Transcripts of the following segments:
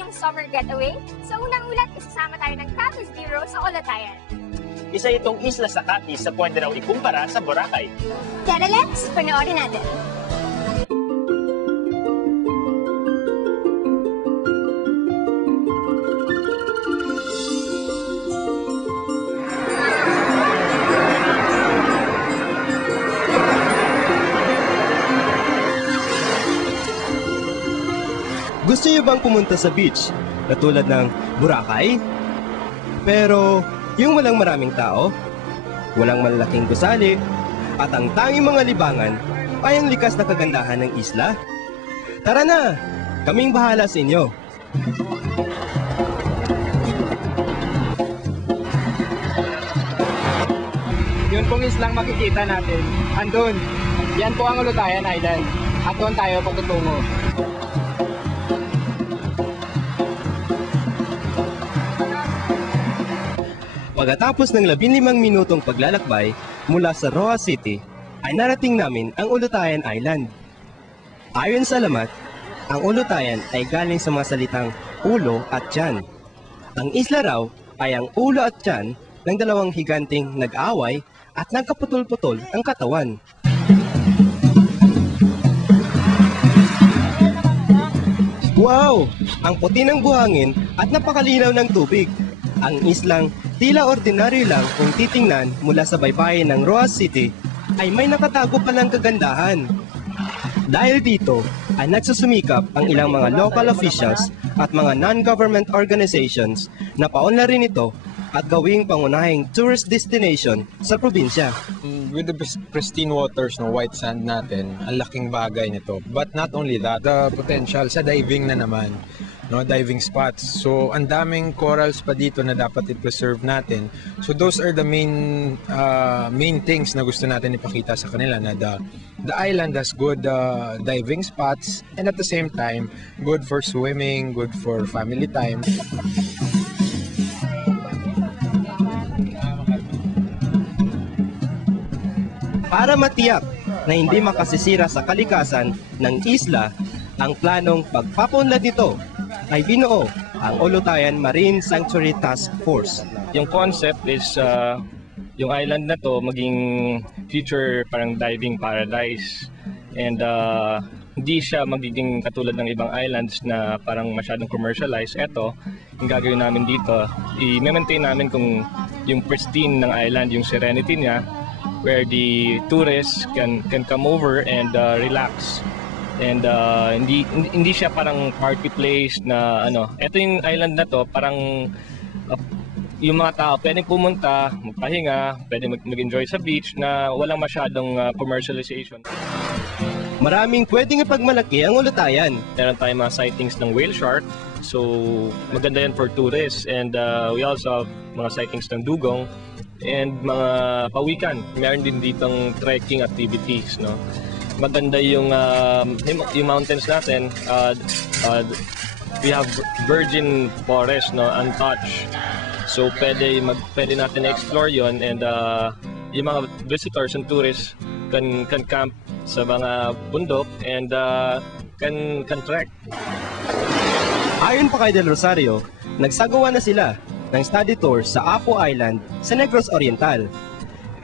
inyong summer getaway. Sa unang ulat, isasama tayo ng Campus Bureau sa Olatayan. Isa itong isla sa Capiz sa pwede raw ikumpara sa Boracay. Tara let's, panoorin natin. Gusto niyo bang pumunta sa beach, katulad ng Boracay? Pero yung walang maraming tao, walang malalaking gusali, at ang tanging mga libangan ay ang likas na kagandahan ng isla? Tara na! Kaming bahala sa inyo! Yun pong islang makikita natin, andun. Yan po ang Olatayan Island. At doon tayo pagtutungo. Pagkatapos ng 15 minutong paglalakbay mula sa Roxas City, ay narating namin ang Olatayan Island. Ayon sa alamat, ang Olatayan ay galing sa mga salitang ulo at tiyan. Ang isla raw ay ang ulo at tiyan ng dalawang higanting nag-away at nagkaputol-putol ang katawan. Wow! Ang puti ng buhangin at napakalinaw ng tubig. Ang islang tila ordinaryo lang kung titingnan mula sa baybayin ng Roxas City ay may nakatago palang kagandahan. Dahil dito ay nagsusumikap ang ilang mga local officials at mga non-government organizations na paunlarin ito at gawing pangunahing tourist destination sa probinsya. With the pristine waters, no, white sand natin, ang laking bagay nito. But not only that, the potential sa diving na naman, no, diving spots. So, ang daming corals pa dito na dapat i-preserve natin. So, those are the main things na gusto natin ipakita sa kanila, na the island has good diving spots, and at the same time, good for swimming, good for family time. Para matiyak na hindi makasisira sa kalikasan ng isla, ang planong pagpapaunlad nito ay binuo ang Olatayan Marine Sanctuary Task Force. Yung concept is yung island na to maging future parang diving paradise, and hindi siya magiging katulad ng ibang islands na parang masyadong commercialized. Ito, yung gagawin namin dito, i-maintain namin kung yung pristine ng island, yung serenity niya, where the tourists can come over and relax. And hindi siya parang party place na ano. Ito yung island na to, parang yung mga tao pwedeng pumunta, magpahinga, pwedeng mag-enjoy sa beach na walang masyadong commercialization. Maraming pwedeng ipagmalaki ang Olatayan. Meron tayong mga sightings ng whale shark, so maganda yan for tourists. And we also have mga sightings ng dugong and mga pawikan. Meron din ditong trekking activities, no. Maganda yung mountains natin. We have virgin forest, no, untouched. So pwede natin explore yon, and yung mga visitors and tourists can camp sa mga bundok and can trek. Ayon pa kay Del Rosario, nagsagawa na sila ng study tour sa Apo Island sa Negros Oriental.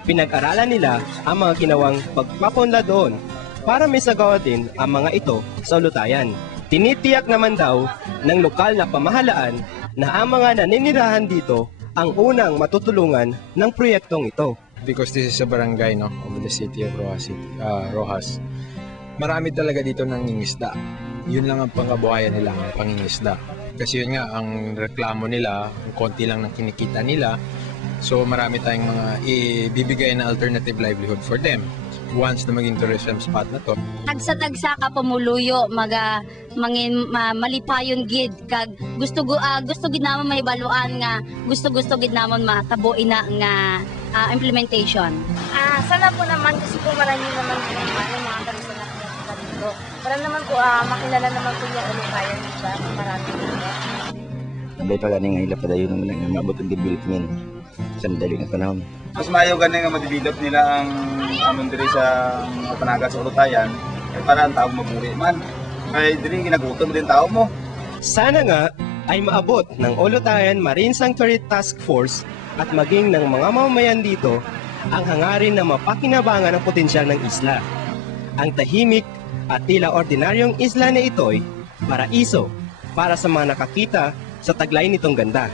Pinag-aralan nila ang mga ginawang pagpapaunlad doon para may sagawa din ang mga ito sa Olatayan. Tinitiyak naman daw ng lokal na pamahalaan na ang mga naninirahan dito ang unang matutulungan ng proyektong ito. Because this is a barangay, no, of the city of Roxas. Marami talaga dito nangingisda. Yun lang ang pangkabuhayan nila, ang pangingisda. Kasi yun nga, ang reklamo nila, ang konti lang ng kinikita nila. So marami tayong mga ibibigay na alternative livelihood for them once na maging tourism spot na to. Tagsa-tagsa ka pamuluyo, malipayon gid kag gusto gid namon maibaluan nga gusto gid namon matabuin na nga implementation. Sana po naman kasi po marami naman po mga personal na dito. Para naman po makilala naman po yung Olatayan, diba? Marami dito. Sabay pala nga ila pa dayon ng mabot ang development sa madaling na panahon. Mas maayo ganin nga ma-develop nila ang amon diri sa panagat sa Olatayan para ang tao maburi man. Kaya diri ginagutom din tao mo. Sana nga ay maabot ng Olotayan Marine Sanctuary Task Force at maging ng mga mamamayan dito ang hangarin na mapakinabangan ang potensyal ng isla. Ang tahimik at tila ordinaryong isla na ito'y paraiso para sa mga nakakita sa taglay nitong ganda.